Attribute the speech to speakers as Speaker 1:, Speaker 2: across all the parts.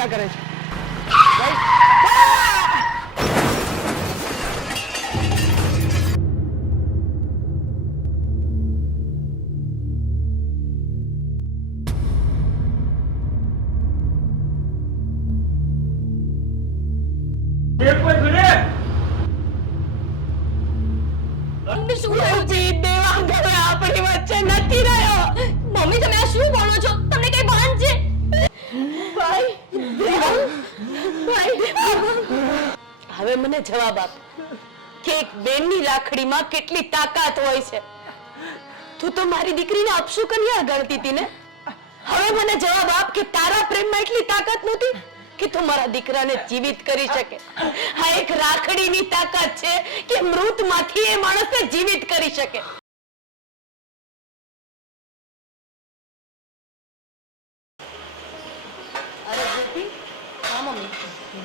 Speaker 1: હત્યા કરે છે. જવાબ આપ. કે એક બેનની લાખડીમાં કેટલી તાકાત હોય છે. તું તો મારી દીકરીને અપશુ કન્યા ગણતી હતી ને? હવે મને જવાબ આપ કે તારા પ્રેમમાં એટલી તાકાત નહોતી કે તું મારા દીકરાને જીવિત કરી શકે. આ એક રાખડીની તાકાત છે કે મૃતમાંથી એ માણસને જીવિત કરી શકે.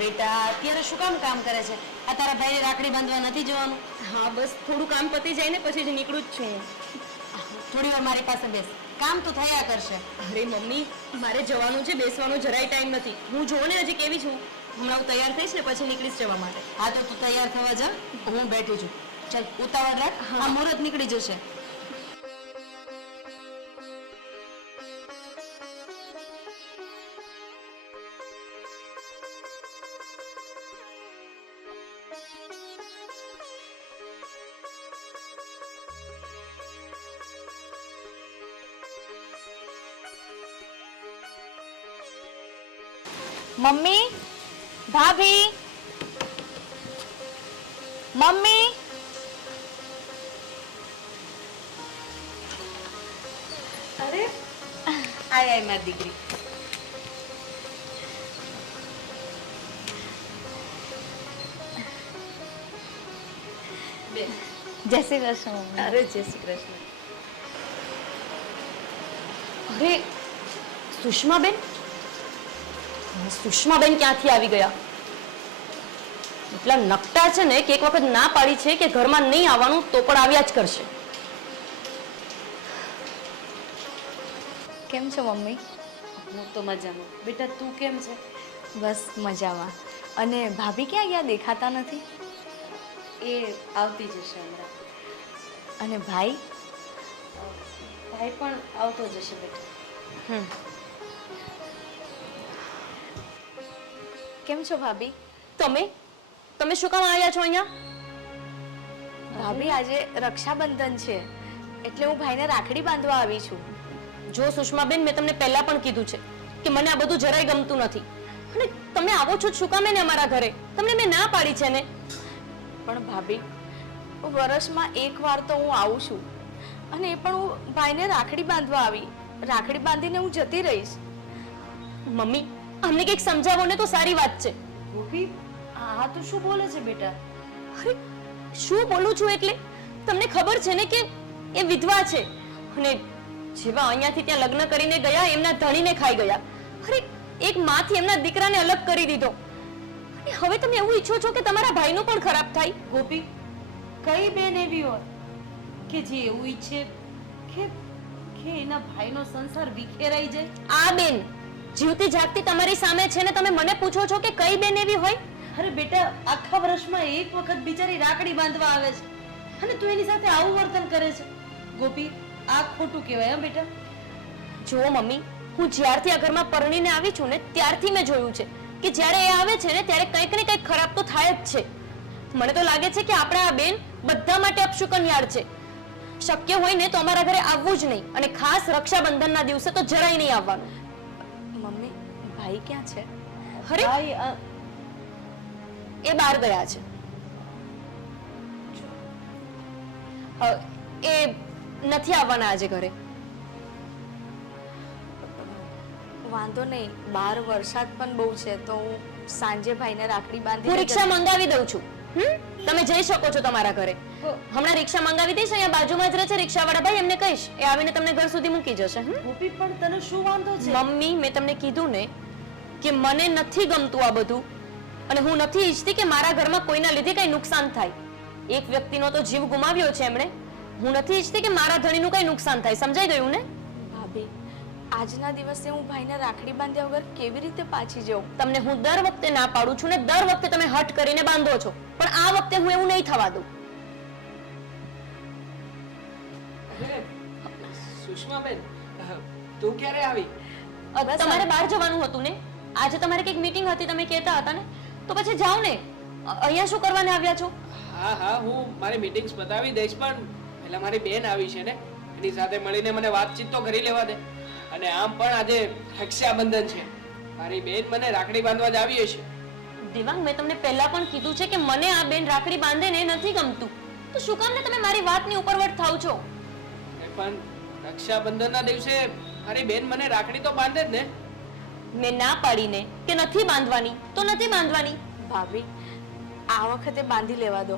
Speaker 2: બેટા અત્યારે શું કામ કામ કરે છે? આ તારા ભાઈને રાખડી બાંધવા નથી જવાનું?
Speaker 3: હા બસ થોડું કામ પતી જાય ને પછી જ નીકળું જ છું
Speaker 2: થોડી વાર મારી પાસે બેસ. કામ તો થયા કરશે.
Speaker 3: અરે મમ્મી મારે જવાનું છે બેસવાનો જરાય ટાઈમ નથી. હું જોઉં ને હજી કેવી છું. હમણાં હું તૈયાર થઈશ ને પછી નીકળીશ જવા માટે.
Speaker 2: હા તો તું તૈયાર થવા જા. હું બેઠી છું. ચાલ ઉતાવળ રાખ. આ મુહૂર્ત નીકળી જશે.
Speaker 4: મમ્મી ભાભી મમ્મી.
Speaker 2: અરે આય આય મારી દીકરી.
Speaker 4: જય શ્રી કૃષ્ણ
Speaker 2: અરે જય શ્રી કૃષ્ણ.
Speaker 3: અરે સુષ્માબેન? સુષ્માબેન ક્યાંથી આવી ગયા? એટલા નકટા છે ને કે એક વખત ના પાડી છે કે ઘરમાં નહીં આવવાનું તો પણ આવ્યા જ કરશે.
Speaker 4: કેમ છો મમ્મી?
Speaker 2: હું તો મજામાં. બેટા તું કેમ છે?
Speaker 4: બસ મજામાં. અને ભાભી ક્યાં ગયા? દેખાતા નથી?
Speaker 2: એ આવતી જશે હમણાં.
Speaker 4: અને ભાઈ?
Speaker 2: ભાઈ પણ આવતો જશે બેટા.
Speaker 4: હમ. કેમ છો ભાભી?
Speaker 3: તમે? તમે શું કામ આવ્યા છો અહીંયા?
Speaker 4: ભાભી, આજે રક્ષાબંધન છે, એટલે હું ભાઈને રાખડી બાંધવા આવી છું.
Speaker 3: જો સુષ્માબેન, મેં તમને પહેલા પણ કીધું છે કે મને આ બધું જરાય ગમતું નથી. અને તમે આવો છો શું કામ ને અમારા ઘરે? તમને મેં ના પાડી છે ને
Speaker 4: પણ ભાભી વર્ષમાં એક વાર તો હું આવું છું. અને એ પણ હું ભાઈને રાખડી બાંધવા આવી. રાખડી બાંધીને હું જતી રહીશ.
Speaker 3: મમ્મી અમને કંઈક સમજાવો ને તો સારી વાત છે.
Speaker 2: ગોપી આ તો શું બોલે છે બેટા?
Speaker 3: અરે શું બોલું છું એટલે? તમને ખબર છે ને કે એ વિધવા છે. અને જેવા અહીંયાથી ત્યાં લગ્ન કરીને ગયા એમના ધણીને ખાઈ ગયા. અરે એક માથી એમના દીકરાને અલગ કરી દીધો. અને હવે તમે એવું ઈચ્છો છો કે તમારા ભાઈનું પણ ખરાબ થાય?
Speaker 2: ગોપી કઈ બેન એવી હોય કે જે એવું ઈચ્છે કે કે એના ભાઈનો સંસાર વિખેરાઈ જાય?
Speaker 3: આ બેન જીવતી જાગતી તમારી સામે છે ને તમે મને પૂછો છો કે કઈ બેન એવી હોય?
Speaker 2: અરે બેટા આખા વર્ષમાં એક વખત બિચારી રાખડી બાંધવા આવે છે. અને તું એની સાથે આવું વર્તન કરે છે. ગોપી આ ખોટું કહેવાય હા બેટા?
Speaker 3: જુઓ મમ્મી હું જ્યારથી આ ઘરમાં પરણીને આવી છું ને ત્યારથી મેં જોયું છે કે જ્યારે એ આવે છે ને ત્યારે કંઈક ને કંઈક ખરાબ તો થાય જ છે. મને તો લાગે છે કે આપણે આ બેન બધા માટે અપશુકન્યાળ છે. શક્ય હોય ને તો અમારા ઘરે આવવું જ નહીં અને ખાસ રક્ષાબંધનના દિવસે તો જરાય નહીં આવવાનું.
Speaker 4: ભાઈ ક્યાં છે?
Speaker 3: અરે
Speaker 2: ભાઈ
Speaker 3: એ બહાર ગયા છે. એ નથી આવવાના આજે ઘરે.
Speaker 4: વાંધો નહીં બહાર વરસાદ પણ બહુ છે તો હું સાંજે ભાઈને રાખડી
Speaker 3: હું રિક્ષા મંગાવી દઉં છું? તમે જઈ શકો છો તમારા ઘરે. હમણાં રિક્ષા મંગાવી દઈશ અહીંયા બાજુમાં જ રહે છે રિક્ષાવાળા ભાઈ એમને કહીશ. એ આવીને તમને ઘર સુધી મૂકી જશે?
Speaker 2: ગોપી પણ તને શું વાંધો છે?
Speaker 3: મમ્મી મેં તમને કીધું ને કે મને નથી ગમતું આ બધું. અને હું નથી ઈચ્છતી કે મારા ઘરમાં કોઈના લીધે કઈ નુકસાન થાય. એક વ્યક્તિનો તો જીવ ગુમાવ્યો છે એમણે. હું નથી ઈચ્છતી કે મારા ધણીનું કઈ નુકસાન થાય. સમજાઈ ગયું ને?
Speaker 4: ભાભી આજના દિવસે હું ભાઈને રાખડી બાંધ્યા વગર કેવી રીતે પાછી જઉં
Speaker 3: તમને હું દર વખતે ના પાડું છું ને દર વખતે તમે હટ કરીને બાંધો છો. પણ આ વખતે હું એવું નહીં થવા દઉં.
Speaker 5: સુષ્માબેન તું ક્યારે આવી?
Speaker 3: તમારે બહાર જવાનું હતું ને? આજે તમારે કંઈક મીટિંગ હતી તમે કહેતા હતા ને? તો પછી જાઓ ને. અહીંયા શું કરવાને આવ્યા છો?
Speaker 5: હા હા હું મારી મીટિંગ્સ બતાવી દઈશ પણ પેલા મારી બેન આવી છે ને. એની સાથે મળીને મને વાતચીત તો કરી લેવા દે. અને આમ પણ આજે રક્ષાબંધન છે. મારી બેન મને રાખડી બાંધવા જ આવી હશે.
Speaker 3: દેવાંગ મેં તમને પહેલા પણ કીધું છે કે મને આ બેન રાખડી બાંધે ને નથી ગમતું. તો શું કામ ને તમે મારી વાતની ઉપરવટ થાવ છો?
Speaker 5: પણ રક્ષાબંધનના દિવસે મારી બેન મને રાખડી તો બાંધે જ ને.
Speaker 3: મેં ના પાડીને કે નથી બાંધવાની તો નથી બાંધવાની.
Speaker 4: ભાભી આ વખતે બાંધી લેવા દો.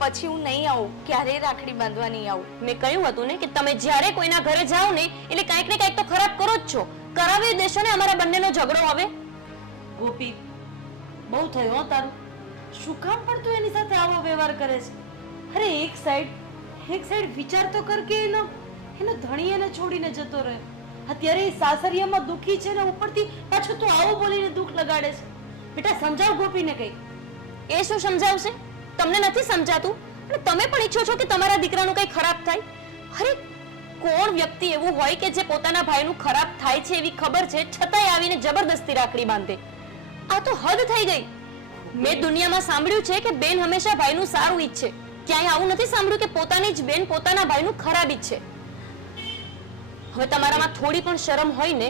Speaker 4: પછી હું નહીં આવું ક્યારેય રાખડી બાંધવા નહીં આવું.
Speaker 3: મેં કહ્યું હતું ને કે તમે જ્યારે કોઈના ઘરે જાઓ ને એટલે કાંઈક ને કાંઈક તો ખરાબ કરો જ છો. કરાવી દેશો ને અમારા બંનેનો ઝઘડો હવે.
Speaker 2: ગોપી બહુ થયો હો તારું. શું કામ પણ તું એની સાથે આવો વ્યવહાર કરે છે? અરે એક સાઈડ એક સાઈડ વિચાર તો કર કે એનો એનો ધણી એને છોડીને જતો રહ્યો અત્યારે સાસરિયામાં દુખી છે ને ઉપરથી પાછું તું આવું બોલીને દુઃખ લગાડે છે. બેટા, સમજાવ ગોપીને કઈ
Speaker 3: એ શું સમજાવશે? તમને નથી સમજાતું? અને તમે પણ ઈચ્છો છો કે તમારા દીકરાનું કંઈ ખરાબ થાય? અરે, કોણ વ્યક્તિ એવું હોય કે જે પોતાના ભાઈનું ખરાબ થાય છે એવી ખબર છે, છતાંય આવીને જબરદસ્તી રાખડી બાંધે? આ તો હદ થઈ ગઈ. મેં દુનિયામાં સાંભળ્યું છે કે બેન હંમેશા ભાઈનું સારું ઈચ્છે. ક્યાંય આવું નથી સાંભળ્યું કે પોતાની જ બેન પોતાના ભાઈનું ખરાબ ઈચ્છે. હવે તમારામાં થોડી પણ શરમ હોય ને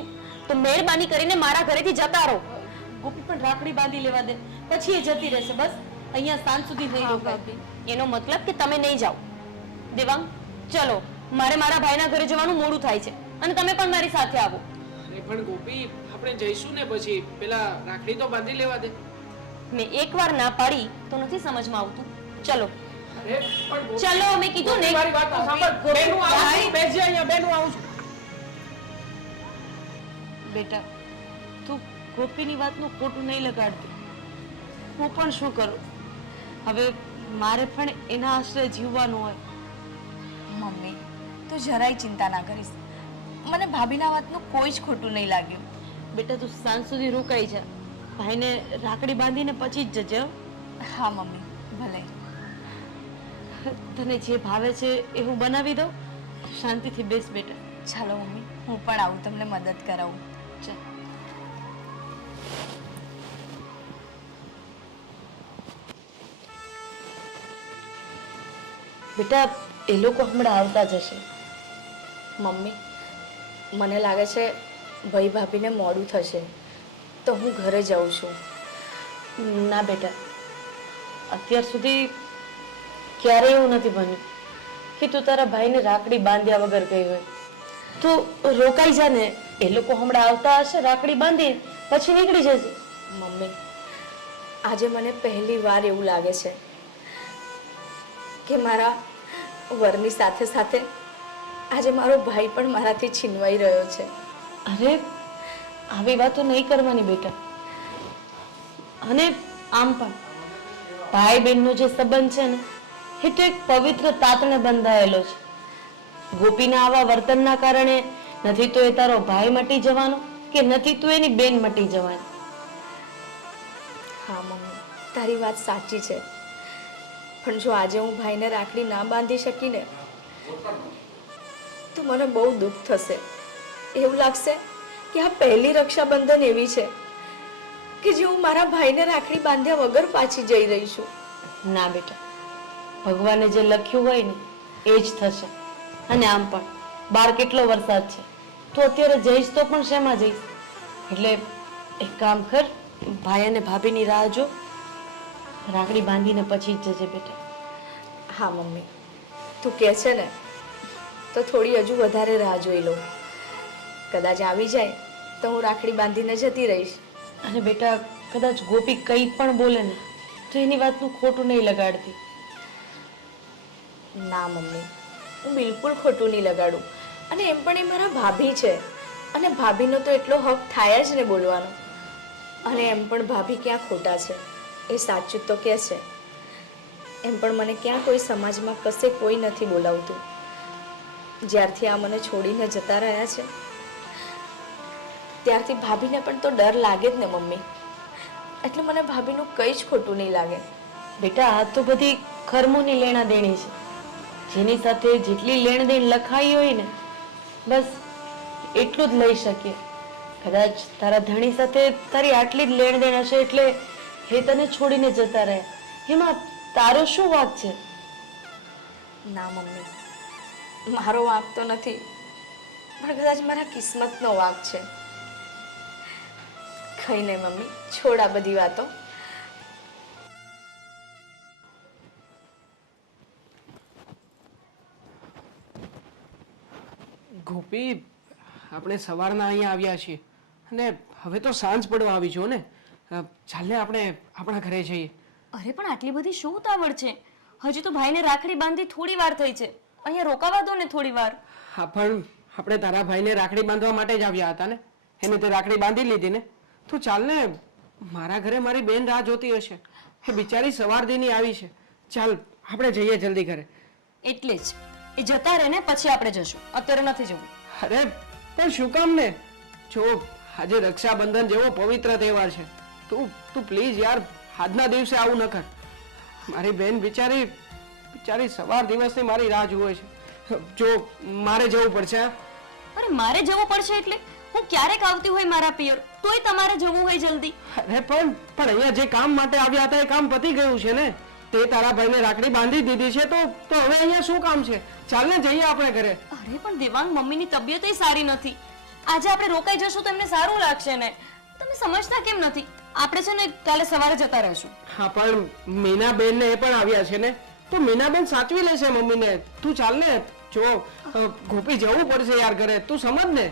Speaker 3: તો મહેરબાની કરીને મારા ઘરેથી જતા રહો.
Speaker 2: ગોપી પણ રાખડી બાંધી લેવા દે. પછી એ જતી રહેશે બસ. અહીંયા સાંજ સુધી નહીં રોકાય
Speaker 3: એનો મતલબ કે તમે નહીં જાઓ. દેવાંગ ચલો. મારે મારા ભાઈના ઘરે જવાનું મોડું થાય છે. અને તમે પણ મારી સાથે આવો.
Speaker 5: અરે પણ ગોપી આપણે જઈશું ને પછી. પેલા રાખડી તો બાંધી લેવા દે.
Speaker 3: મેં એકવાર ના પાડી તો નથી સમજમાં આવતું. ચલો. ચલો મેં કીધું ને
Speaker 5: મારી વાત સાંભળ. બેનું આવું બેસજે અહીંયા બેનું આવું છું.
Speaker 2: બેટા. તું ગોપીની વાતનું ખોટું નહીં લગાડતી. હું પણ શું કરું? હવે મારે પણ એના આશરે જીવવાનું હોય.
Speaker 4: મમ્મી તું જરાય ચિંતા ના કરીશ. મને ભાભીના વાતનું કોઈ જ ખોટું નહીં લાગ્યું.
Speaker 2: બેટા તું સાંજ સુધી રોકાઈ જા. ભાઈને રાખડી બાંધીને પછી જ જજે હા
Speaker 4: મમ્મી ભલે.
Speaker 2: તને જે ભાવે છે એ હું બનાવી દઉં. શાંતિથી બેસ બેટા.
Speaker 4: ચાલો મમ્મી હું પણ આવું તમને મદદ કરાવું.
Speaker 2: બેટા એ લોકો હમણાં આવતા જશે.
Speaker 4: મમ્મી મને લાગે છે ભાઈ ભાભીને મોડું થશે. તો હું ઘરે જાઉં છું.
Speaker 2: ના બેટા અત્યાર સુધી ક્યારેય એવું નથી બન્યું કે તું તારા ભાઈને રાખડી બાંધ્યા વગર ગઈ હોય. તું રોકાઈ જા ને. એ લોકો હમણાં આવતા હશે રાખડી બાંધી પછી નીકળી જશે.
Speaker 4: મમ્મી આજે મને પહેલી વાર એવું લાગે છે કે મારા વરની સાથે સાથે આજે મારો ભાઈ પણ મારાથી છીનવાઈ રહ્યો છે.
Speaker 2: અરે આવી વાતો નહીં કરવાની બેટા. અને આમ પણ ભાઈ બહેનનો જે સંબંધ છે ને એ તો એક પવિત્ર તાતને બંધાયેલો છે. ગોપીના આવા વર્તનના કારણે નથી તો એ તારો ભાઈ મટી જવાનો કે નથી તો એની બેન મટી જવાની?
Speaker 4: હા મમ્મી તારી વાત સાચી છે. પણ જો આજે હું ભાઈને રાખડી ના બાંધી શકીને તો મને બહુ દુઃખ થશે. એવું લાગશે કે આ પહેલી રક્ષાબંધન એવી છે કે જે હું મારા ભાઈને રાખડી બાંધ્યા વગર પાછી જઈ રહી છું.
Speaker 2: ના બેટા ભગવાને જે લખ્યું હોય ને એ જ થશે. અને આમ પણ બહાર કેટલો વરસાદ છે? તું અત્યારે જઈશ તો પણ શેમાં જઈશ? એટલે એક કામ કર ભાઈ અને ભાભીની રાહ જો. રાખડી બાંધીને પછી જ જજે બેટા.
Speaker 4: હા મમ્મી. તું કહે છે ને તો થોડી હજુ વધારે રાહ જોઈ લઉં. કદાચ આવી જાય તો હું રાખડી બાંધીને જતી રહીશ.
Speaker 2: અને બેટા કદાચ ગોપી કંઈ પણ બોલે ને તો એની વાતનું ખોટું નહીં લગાડતી.
Speaker 4: ના મમ્મી. હું બિલકુલ ખોટું નહીં લગાડું. અને એમ પણ એ મારા ભાભી છે. અને ભાભીનો તો એટલો હક થાય જ ને બોલવાનો. અને એમ પણ ભાભી ક્યાં ખોટા છે, એ સાચું તો કહે છે. એમ પણ મને ક્યાં કોઈ સમાજમાં કશે કોઈ નથી બોલાવતું. જ્યારથી આ મને છોડીને જતા રહ્યા છે, ત્યારથી ભાભીને પણ તો ડર લાગે જ ને મમ્મી. એટલે મને ભાભીનું કંઈ જ ખોટું નહીં લાગે.
Speaker 2: બેટા, આ તો બધી કર્મોની લેણા દેણી છે. જેની સાથે જેટલી લેણ દેણ લખાઈ હોય ને બસ, એટલું જ લઈ શકીએ. કદાચ તારા ધણી સાથે તારી આટલી જ લેણ દેણ હશે એટલે એ તને છોડીને જતા રહે. એમાં તારો શું વાંક છે?
Speaker 4: ના, મમ્મી. મારો વાંક તો નથી, પણ કદાચ મારા કિસ્મતનો વાંક છે. કઈ નહીં મમ્મી. છોડા બધી વાતો.
Speaker 5: ગોપી આપણે સવારના અહીંયા આવ્યા છીએ. અને હવે તો સાંજ પડવા આવી છો ને? ચાલને આપણે આપણા ઘરે જઈએ.
Speaker 3: અરે પણ આટલી બધી શું ઉતાવળ છે? હજી તો ભાઈને રાખડી બાંધી થોડી વાર થઈ છે. અહીંયા રોકાવા દો ને થોડી વાર.
Speaker 5: હા પણ આપણે તારા ભાઈને રાખડી બાંધવા માટે જ આવ્યા હતા ને? એને તે રાખડી બાંધી લીધી ને? તો ચાલ ને મારા ઘરે મારી બેન રાહ જોતી હશે. એ બિચારી સવાર દીની આવી છે. ચાલ આપણે જઈએ જલ્દી ઘરે.
Speaker 3: એટલે જ. એ જતા રહે ને પછી આપણે જશું. અત્યારે નથી જવું.
Speaker 5: અરે પણ શું કામ ને? જો આજે રક્ષાબંધન જેવો પવિત્ર તહેવાર છે. તું તું પ્લીઝ યાર આજના દિવસે આવું ન કર. મારી બેન બિચારી બિચારી સવાર દિવસની મારી રાહ જુએ છે. જો મારે જવું પડશે
Speaker 3: અરે મારે જવું પડશે એટલે? હું ક્યારેક આવતી હોય મારા પિયર તોય તમારે જવું હોય જલ્દી.
Speaker 5: અરે પણ પણ અહીંયા જે કામ માટે આવ્યા હતા એ કામ પતી ગયું છે ને? તે તારા ભાઈને રાખડી બાંધી દીધી છે તો તો હવે અહીંયા શું કામ છે? ચાલ ને જઈએ આપણે ઘરે.
Speaker 3: અરે પણ દેવાંગ મમ્મીની તબિયત સારી નથી. આજે આપણે રોકાઈ જશું તો એમને સારું લાગશે ને. તમે સમજતા કેમ નથી? આપણે છે ને કાલે સવારે જતા રહેશું.
Speaker 5: હા પણ મીનાબેન ને એ પણ આવ્યા છે ને. તો મીનાબેન સાચવી લેશે મમ્મીને. તું ચાલ ને જો ગોપી જવું પડશે યાર ઘરે. તું સમજ ને.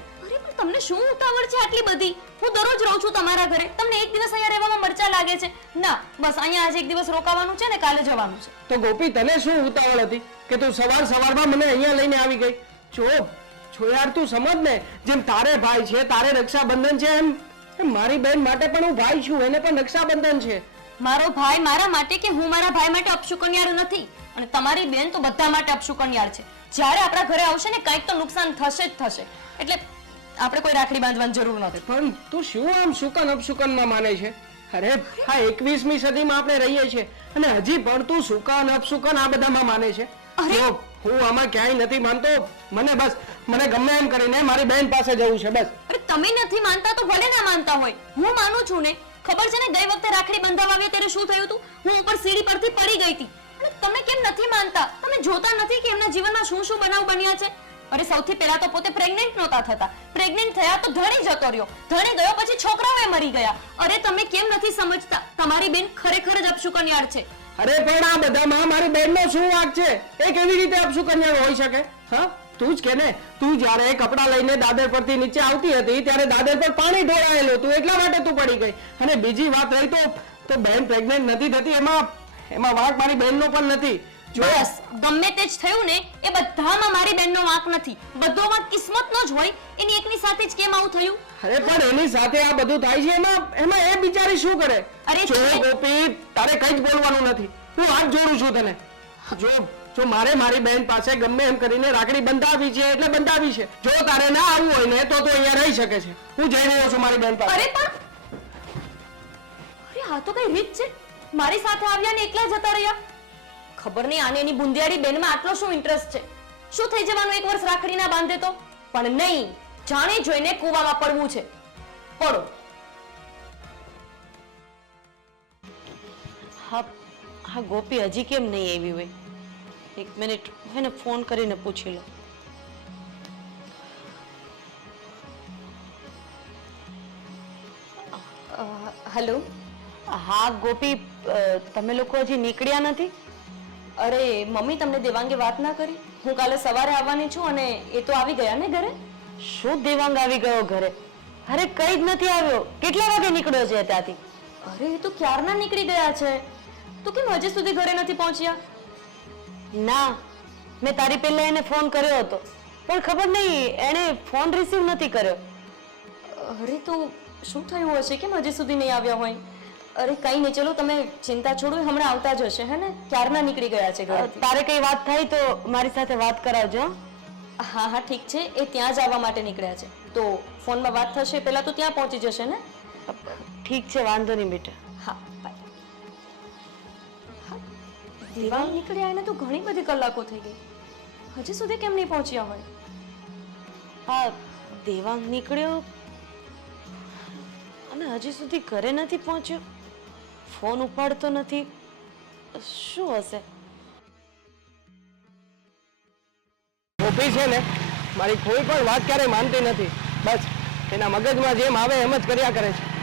Speaker 3: તમને શું ઉતાવળ છે આટલી બધી? હું દરરોજ રહું છું તમારા ઘરે. તમને એક દિવસ અહીંયા રહેવામાં મરચા લાગે છે. ના બસ અહીંયા આજે એક દિવસ રોકાવાનું છે ને કાલે જવાનું છે.
Speaker 5: તો ગોપી તને શું ઉતાવળ હતી? કે તું સવાર સવારમાં મને અહીંયા લઈને આવી ગઈ? જો છો યાર તું સમજ ને જેમ તારે ભાઈ છે તારે રક્ષાબંધન છે એમ. મારી બેન માટે પણ હું ભાઈ છું એને પણ રક્ષાબંધન છે.
Speaker 3: મારો ભાઈ મારા માટે કે હું મારા ભાઈ માટે અપશુકન્યાળ નથી? અને તમારી બેન તો બધા માટે અપશુકન્યાર છે. જ્યારે આપણા ઘરે આવશે ને કંઈક તો નુકસાન થશે જ થશે. એટલે આપણે કોઈ રાખડી બાંધવાની જરૂર નથી
Speaker 5: પણ તું શું આમ શુકન અપશુકનમાં માને છે? અરે આ એકવીસમી સદીમાં આપણે રહીએ છીએ અને હજી પણ તું શુકન અપશુકન આ બધામાં માને છે. જો હું આમાં ક્યાંય નથી માનતો મને બસ મને ગમે એમ કરીને મારી બેન પાસે જવું છે બસ.
Speaker 3: અરે તમે નથી માનતા તો ભલે ના માનતા હોય. હું માનું છું ને ખબર છે ને ગઈ વખતે રાખડી બંધાવવા આવ્યા ત્યારે શું થયું હતું? હું ઉપર સીડી પરથી પડી ગઈ હતી. અને તમે કેમ નથી માનતા? તમે જોતા નથી કે એમના જીવનમાં શું શું બનાવ બન્યા છે? અરે સૌથી પહેલા તો પોતે પ્રેગ્નન્ટ નહોતા થતા. પ્રેગ્નન્ટ થયા તો ધણી જતો રહ્યો. ધણી ગયો પછી છોકરાઓએ મરી ગયા. અરે તમે કેમ નથી સમજતા? તમારી બેન ખરેખર જ અપશુકન્યાળ છે.
Speaker 5: અરે પણ આ બધામાં મારી બેનનો શું વાંક છે? એ કેવી રીતે અપશુકન્યા હોઈ શકે? હા? તું જ કે ને. તું જ્યારે કપડાં લઈને દાદર પરથી નીચે આવતી હતી, ત્યારે દાદર પર પાણી ઢોળાયેલું હતું. એટલા માટે તું પડી ગઈ. અને બીજી વાત રહી તો તો બેન પ્રેગ્નેન્ટ નથી થતી. એમાં એમાં વાંક મારી બેનનો પણ નથી.
Speaker 3: બસ. ગમે તે જ થયું ને એ બધામાં મારી બેનનો વાંક નથી. બધો વાંક કિસ્મતનો જ હોય એની એકની સાથે જ કેમ આવું થયું?
Speaker 5: અરે પણ એની સાથે આ બધું થાય છે એમાં એમાં એ બિચારી શું કરે?
Speaker 3: અરે
Speaker 5: જો ગોપી તારે કંઈ જ બોલવાનું નથી. હું હાથ જોડું છું તને. જો જો મારે મારી બેન પાસે ગમે એમ કરીને રાખડી બંધાવી છે એટલે બંધાવી છે. જો તારે ના આવવું હોય ને તો તું અહીંયા રહી શકે છે. હું જઈ રહ્યો છું મારી બેન પાસે.
Speaker 3: અરે પણ અરે આ તો કઈ રીત છે? મારી સાથે આવ્યા ને એકલા જતા રહ્યા? ખબર નહીં આને એની બુંદિયાળી બેનમાં આટલો શું ઇન્ટરેસ્ટ છે? શું થઈ જવાનું એક વર્ષ રાખડી ના બાંધે તો? પણ નહીં જાણે જોઈને કૂવામાં પડવું છે. પડો.
Speaker 2: હા હા ગોપી હજી કેમ નહીં આવી હોય? એક મિનિટ હું એને ફોન કરીને પૂછી લો.
Speaker 3: હેલો?
Speaker 2: હા ગોપી તમે લોકો હજી નીકળ્યા નથી?
Speaker 3: અરે મમ્મી તમને દેવાંગે વાત ના કરી? હું કાલે સવારે આવવાની છું અને એ તો આવી ગયા ને ઘરે?
Speaker 2: શું દેવાંગ આવી ગયો ઘરે? અરે કઈ જ નથી આવ્યો. કેટલા વાગે નીકળ્યો છે ત્યાંથી?
Speaker 3: અરે એ તો ક્યારના નીકળી ગયા છે? તો કેમ હજી સુધી ઘરે નથી પહોંચ્યા?
Speaker 2: ના મેં તારી પહેલા એને ફોન કર્યો હતો. પણ ખબર નહીં એણે ફોન રિસીવ નથી કર્યો.
Speaker 3: અરે તો શું થયું હશે? કેમ હજી સુધી નહીં આવ્યા હોય? અરે કઈ નહીં ચલો તમે ચિંતા છોડો હમણાં આવતા જ હશે હે ને? ક્યારના નીકળી ગયા છે ઘરેથી
Speaker 2: તારે કઈ વાત થાય તો મારી સાથે વાત કરાવજો હા.
Speaker 3: હા ઠીક છે એ ત્યાં જ આવવા માટે નીકળ્યા છે. તો ફોનમાં વાત થશે પહેલા તો ત્યાં પહોંચી જશે ને?
Speaker 2: ઠીક છે વાંધો નહીં બેટા.
Speaker 3: હા બાય. હા, દેવાંગ નીકળ્યા એને તો ઘણી બધી કલાકો થઈ ગઈ. હજી સુધી કેમ નહીં પહોંચ્યા હોય?
Speaker 2: હા દેવાંગ નીકળ્યો અને હજી સુધી ઘરે નથી પહોંચ્યો? ફોન ઉપાડતો નથી. શું હશે?
Speaker 5: ગોપી છે ને, મારી કોઈ પણ વાત ક્યારેય માનતી નથી. બસ, એના મગજમાં જેમ આવે એમ જ કર્યા કરે છે.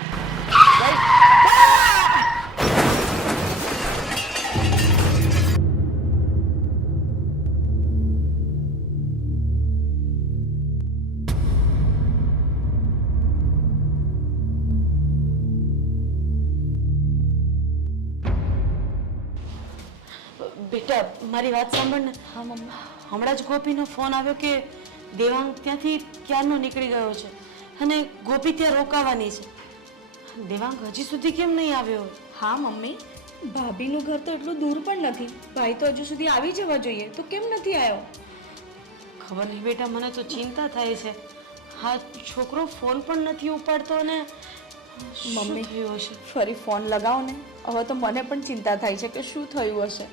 Speaker 2: મારી વાત સાંભળ ને હા મમ્મી. હમણાં જ ગોપીનો ફોન આવ્યો કે દેવાંગ ત્યાંથી ક્યારનો નીકળી ગયો છે અને ગોપી ત્યાં રોકાવાની છે. દેવાંગ હજી સુધી કેમ નહીં આવ્યો?
Speaker 4: હા મમ્મી. ભાભીનું ઘર તો એટલું દૂર પણ નથી. ભાઈ તો હજુ સુધી આવી જવા જોઈએ. તો કેમ નથી આવ્યો?
Speaker 2: ખબર નહીં બેટા મને તો ચિંતા થાય છે. હા છોકરો ફોન પણ નથી ઉપાડતો અને
Speaker 4: મમ્મી.
Speaker 2: મમ્મી થયું હશે?
Speaker 4: ફરી ફોન લગાવો ને હવે તો મને પણ ચિંતા થાય છે કે શું થયું હશે.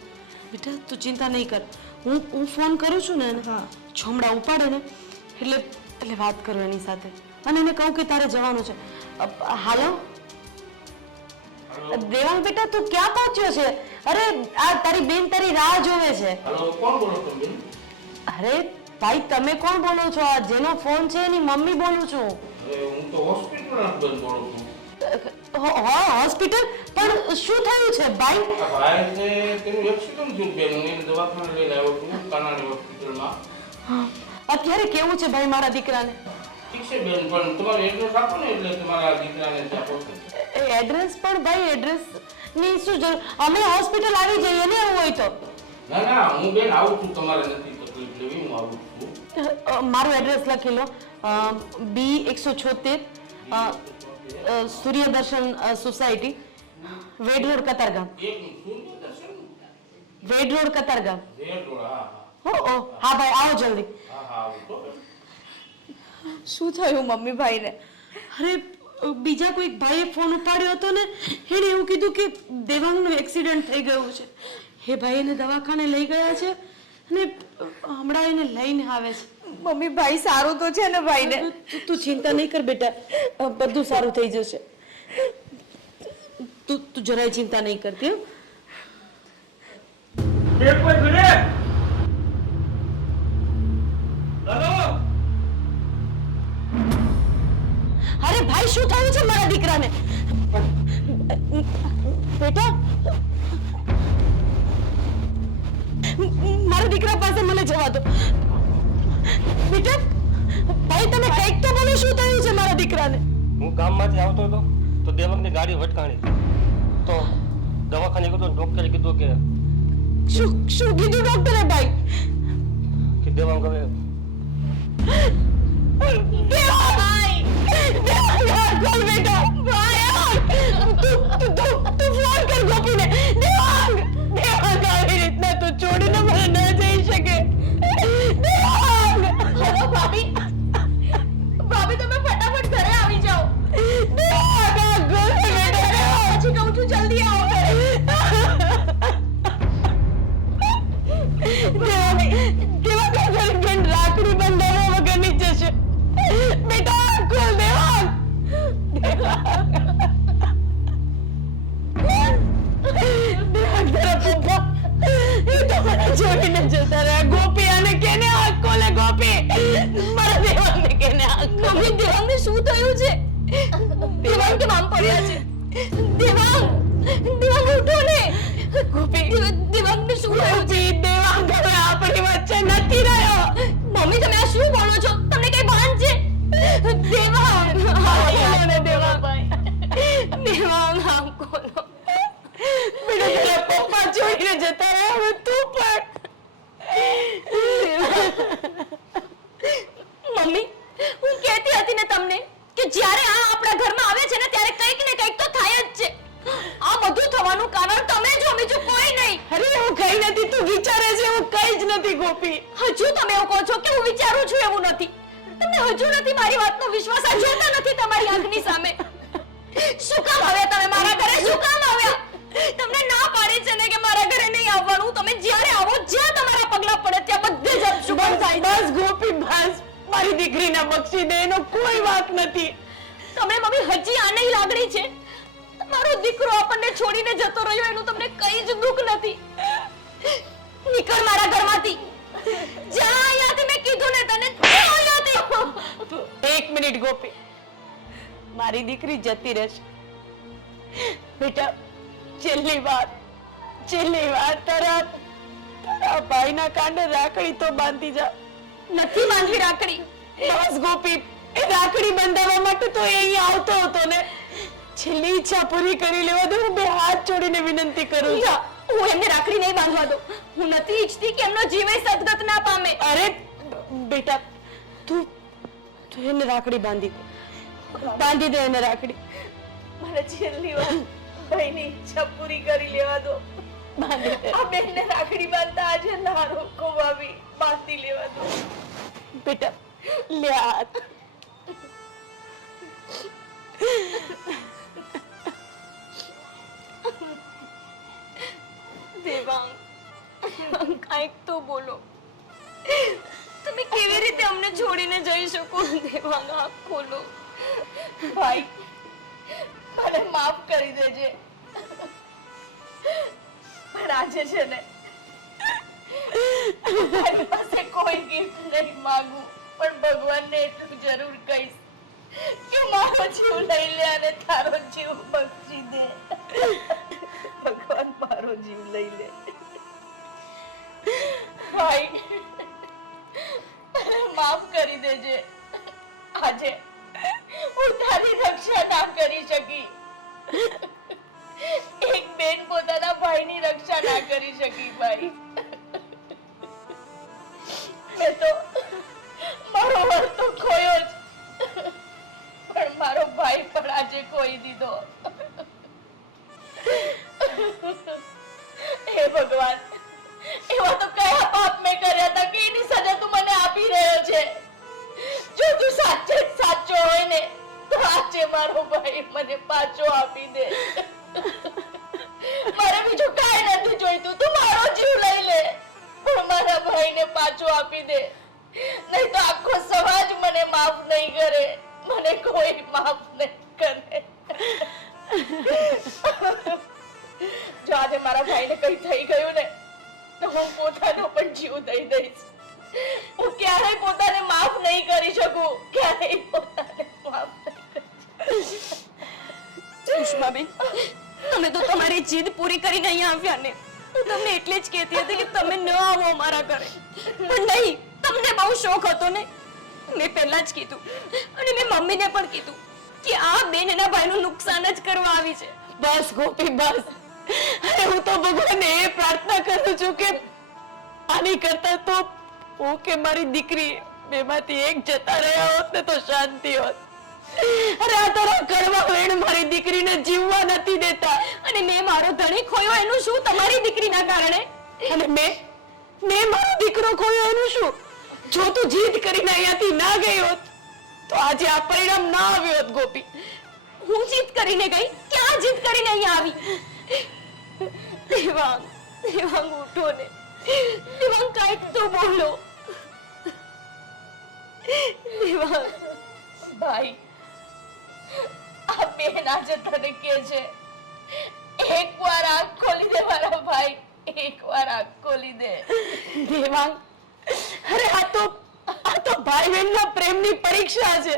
Speaker 2: બેટા તું ચિંતા નહીં કર. હું હું ફોન કરું છું ને એને
Speaker 4: હા.
Speaker 2: છોમડા ઉપાડે ને એટલે એટલે વાત કરું એની સાથે. અને એને કહું કે તારે જવાનું છે. હાલો? દેવાંગ બેટા તું ક્યાં પહોંચ્યો છે? અરે આ તારી બેન તારી રાહ જોવે છે.
Speaker 6: હેલો કોણ બોલો છો બેન?
Speaker 2: અરે ભાઈ તમે કોણ બોલો છો? આ જેનો ફોન છે એની મમ્મી બોલું છું.
Speaker 6: હું તો હોસ્પિટલ બોલું છું.
Speaker 2: હોસ્પિટલ પણ શું થયું છે ભાઈ?
Speaker 6: છે તેનું એક્સિડન્ટ થયું બેન એને દવાખાને લઈને આવ્યો છું કાનાણી હોસ્પિટલમાં
Speaker 2: અત્યારે કેવું છે ભાઈ મારા દીકરાને?
Speaker 6: ઠીક છે બેન પણ તમારું એડ્રેસ આપો ને એટલે તમારા દીકરાને ત્યાં પહોંચે.
Speaker 2: એડ્રેસ પણ ભાઈ એડ્રેસની શું જરૂર? અમે હોસ્પિટલ આવી જઈએ ને એવું હોય તો?
Speaker 6: ના ના હું બેન આવું છું તમારે નથી તકલીફ લેવી હું આવું છું.
Speaker 2: મારું એડ્રેસ લખી લો. બી એકસો છોતેર Suryadarshan Darshan society Ved road Katargam Ved road Katargam
Speaker 6: હા
Speaker 2: હો ઓ હા ભાઈ આવો જલ્દી
Speaker 6: હા હા હા.
Speaker 4: શું થયું મમ્મી ભાઈને
Speaker 2: અરે બીજા કોઈક ભાઈએ ફોન ઉપાડ્યો હતો ને એણે એવું કીધું કે દેવાંગનું એક્સિડન્ટ થઈ ગયું છે. એ ભાઈ એને દવાખાને લઈ ગયા છે અને હમણાં એને લઈને આવે છે.
Speaker 4: મમ્મી ભાઈ સારું તો છે ને ભાઈને.
Speaker 2: તું- તું ચિંતા નહીં કર બેટા. બધું સારું થઈ જશે. તું તું જરાય ચિંતા નહીં કરતી હો. અરે ભાઈ શું થયું છે મારા દીકરાને? બેટા મારા દીકરા પાસે મને જવા દો. બેટા ભાઈ તમે કંઈક તો બોલો શું થયું છે મારા દીકરાને?
Speaker 7: હું ગામમાંથી આવતો હતો તો દેવકની ગાડી ભટકાણી તો દવાખાને ગયો તો ડોક્ટરે કીધું કે
Speaker 2: શું શું કીધું ડોક્ટરે ભાઈ?
Speaker 7: કે દેવાંગ હવે
Speaker 2: બેટા. તું તું તું ફોન કર ગોપીને. જતા રહ્યા. ગોપી અને કેને હાથ ખોલે ગોપી? મારા દેવાંગને કેને હાથ
Speaker 3: મમ્મી દેવાંગને શું થયું છે? દેવાંગ કેમ આમ પડ્યા છે. દેવાંગ દેવાંગ ઉઠો ને.
Speaker 2: ગોપી.
Speaker 3: દેવાંગને શું થયું છે?
Speaker 2: દેવાંગ હવે આપણી વચ્ચે નથી રહ્યો.
Speaker 3: મમ્મી તમે આ શું બોલો છો? તમને કઈ ભાન છે? દેવાંગ.
Speaker 2: દેવાંગ.
Speaker 3: દેવાંગ. આમ ખોલો
Speaker 2: બેટા પપ્પા છોડીને જતા રહ્યા
Speaker 3: હું એવું નથી. તમને હજુ નથી મારી વાતનો વિશ્વાસ આ જોતા નથી તમારી આંખની સામે. શું કામ આવ્યા તમે મારા ઘરે? શું કામ આવ્યા? તમને ના પાડી છે ને કે મારા ઘરે નહીં આવવાનું. તમે જ્યારે આવો જ્યાં તમારા પગલા પડે ત્યાં બધે જ અપશુકન થાય
Speaker 2: બસ ગોપી બસ. મારી દીકરીને બક્ષી દે એનો કોઈ વાંક નથી.
Speaker 3: તમે મમ્મી હજી આની લાગણી છે? તમારો દીકરો આપણને છોડીને જતો રહ્યો એનું તમને કઈ જ દુઃખ નથી. નીકળ મારા ઘરમાંથી. જા અહીંયાથી મેં કીધું ને તને.
Speaker 2: એક મિનિટ ગોપી. મારી દીકરી જતી રહેશે. બેટા છેલ્લી વાર છેલ્લી વાર તારા તારા ભાઈના કાંડે રાખડી તો બાંધી જા.
Speaker 3: નથી બાંધી રાખડી.
Speaker 2: બસ ગોપી એ રાખડી બંધાવવા માટે તો એ અહીં આવતો હતો ને. છેલ્લી ઈચ્છા પૂરી કરી લેવા દો હું બે હાથ જોડીને વિનંતી કરું છું.
Speaker 3: હું એમને રાખડી નહીં બાંધવા દઉં. હું નથી ઈચ્છતી કે એમનો જીવે સદગત ના પામે.
Speaker 2: અરે બેટા તું તું એને રાખડી બાંધી દે. બાંધી દે એને રાખડી.
Speaker 4: મને છેલ્લી વાર ભાઈની ઈચ્છા પૂરી કરી લેવા દો.
Speaker 2: બાંધી દે.
Speaker 4: આ બેનને રાખડી બાંધતા આજે ના રોકો ભાભી. બાંધી લેવા દો.
Speaker 2: બેટા લે હાથ.
Speaker 3: દેવાંગ કાંઈક તો બોલો. તમે કેવી રીતે અમને છોડીને જઈ શકો? દેવાંગ આંખ ખોલો.
Speaker 4: ભાઈ, મને માફ કરી દેજે. પણ આજે છે ને, મારી પાસે કોઈ પાછો આપી
Speaker 2: ગોપી, બસ. અરે, હું તો ભગવાનને એ પ્રાર્થના કરું છું કે આની કરતા તો હું કે મારી દીકરી બેમાંથી એક જતા રહ્યા હોત ને તો શાંતિ હોત. અરે, આ તારા કરવા વેણ મારી દીકરીને જીવવા નથી દેતા.
Speaker 3: અને મેં મારો ધણી ખોયો એનું શું? તમારી દીકરીના કારણે?
Speaker 2: અને મેં? મેં મારો દીકરો ખોયો એનું શું? જો તું જીદ કરીને અહીંયાથી ના ગઈ હોત, તો આજે આ પરિણામ ના આવ્યો હોત, ગોપી.
Speaker 3: હું જીત કરીને ગઈ, ક્યાં જીત કરીને અહીંયા આવી? દેવાંગ દેવાંગ ઉઠો ને દેવાંગ, કાંઈક તો બોલો. દેવાંગ,
Speaker 4: ભાઈ, આ બેન આજે તને કે છે એકવાર આંખ ખોલી દે મારા ભાઈ એકવાર આંખ ખોલી દે.
Speaker 2: દેવાંગ, અરે આ તો આ તો ભાઈ બહેનના પ્રેમની પરીક્ષા છે.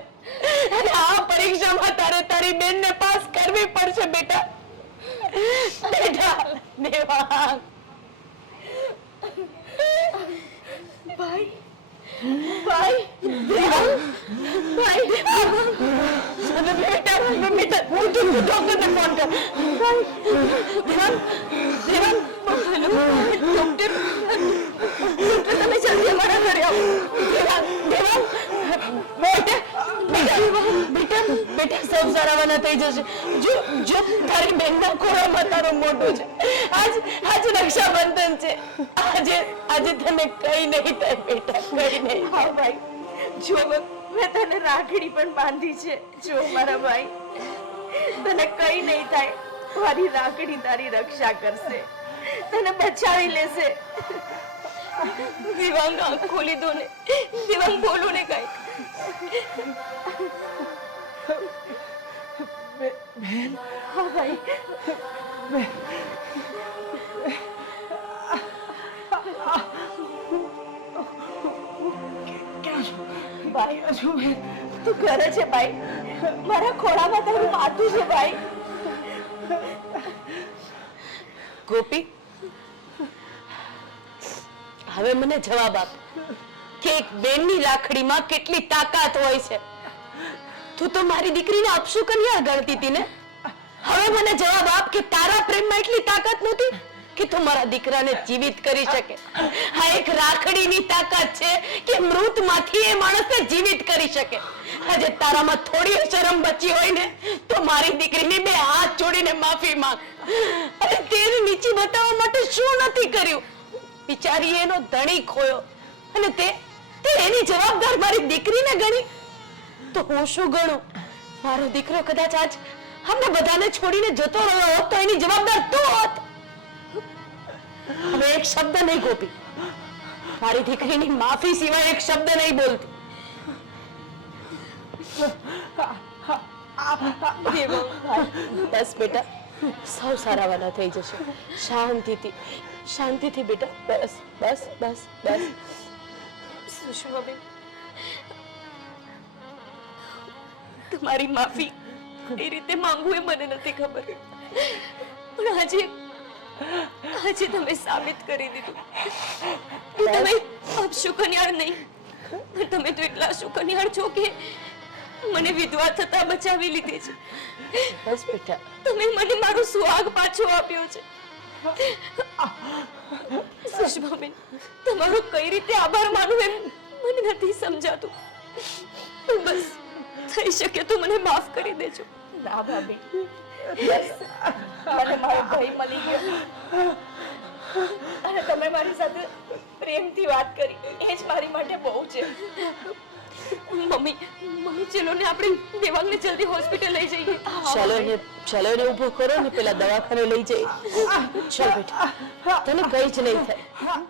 Speaker 2: અને આ પરીક્ષામાં તારે તારી બેનને પાસ કરવી પડશે બેટા. બેટા દેવાંગ.
Speaker 4: ભાઈ ભાઈ
Speaker 2: દેવાંગ ભાઈ દેવાંગ અને બેટા બેટા હું તો ડોક્ટરને ફોન કર. દેવાંગ દેવાંગ
Speaker 3: ડોક્ટર ડોક્ટર જલ્દી અમારા ઘરે આવો.
Speaker 2: દેવાંગ દેવાંગ બેટા બેટા બેટા સૌ સારાવાના થઈ જશે. જો જો તારી બેનના ખોળામાં તારું મોઢું છે. આજ આજ રક્ષાબંધન છે. આજે આજે તને કઈ નહીં થાય, બેટા, કઈ નહીં
Speaker 4: હા, ભાઈ. જો, મેં તને રાખડી પણ બાંધી છે. જો, મારા ભાઈ, તને કઈ નહીં થાય. મારી રાખડી તારી રક્ષા કરશે. તને બચાવી લેશે.
Speaker 3: દેવાંગ આંખ ખોલી દો ને દેવાંગ બોલો ને કઈ
Speaker 4: હા ભાઈ ભાઈ તું ઘરે છે ભાઈ મારા ખોળામાં તારું માથું છે ભાઈ
Speaker 2: ગોપી હવે મને જવાબ આપ કે એક બેનની રાખડીમાં કેટલી તાકાત હોય છે. તું તો મારી દીકરીને અપશુ કન્યા ગણતી હતી ને? હવે મને જવાબ આપ કે તારા પ્રેમમાં એટલી તાકાત નહોતી કે તું મારા દીકરાને જીવિત કરી શકે. આ એક રાખડીની તાકાત છે કે મૃતમાંથી એ માણસને જીવિત કરી શકે. આજે તારામાં થોડી શરમ બચી હોય ને, તો મારી દીકરીની બે હાથ જોડીને માફી માંગ. અને તેની નીચી બતાવવા માટે શું નથી કર્યું? બિચારી એનો ધણી ખોયો. અને તે તે એની જવાબદાર મારી દીકરીને ગણી. તો હું શું ગણું? મારો દીકરો કદાચ આજ અમને બધાને છોડીને જતો રહ્યો હોત તો એની જવાબદાર તું હોત. હવે એક શબ્દ નહીં ગોપી. મારી દીકરીની માફી સિવાય એક શબ્દ નહીં બોલતી. બસ બેટા સૌ સારાવાના થઈ જશે. શાંતિથી. શાંતિથી બેટા બસ બસ બસ બસ.
Speaker 3: સુષ્માબેન તમારી માફી એ રીતે માંગવું એ મને નથી ખબર. પણ આજે આજે તમે સાબિત કરી દીધું. કે તમે અપશુકન્યાળ નહીં પણ તમે તો એટલા સુકન્યાળ છો કે મને વિધવા થતા બચાવી લીધી છે.
Speaker 2: બસ બેટા.
Speaker 3: તમે મને મારો સુહાગ પાછો આપ્યો છે. સુષ્માબેન, તમારો કઈ રીતે આભાર માનું એમ? મને નથી સમજાતું. બસ, થઈ શકે તો મને માફ કરી દેજો.
Speaker 4: ના ભાભી. મને મારો ભાઈ મળી ગયો. અને તમે મારી સાથે પ્રેમથી વાત કરી. એ જ મારી માટે બહુ છે.
Speaker 3: મમ્મી મમ્મી ચલો ને આપણે દેવાંગને જલ્દી હોસ્પિટલ લઈ જઈએ.
Speaker 2: ચાલો ને ચાલો ને ઊભો કરો ને પેલા દવાખાને લઈ જઈએ. ચાલ બેટા તને કઈ જ નહીં થાય.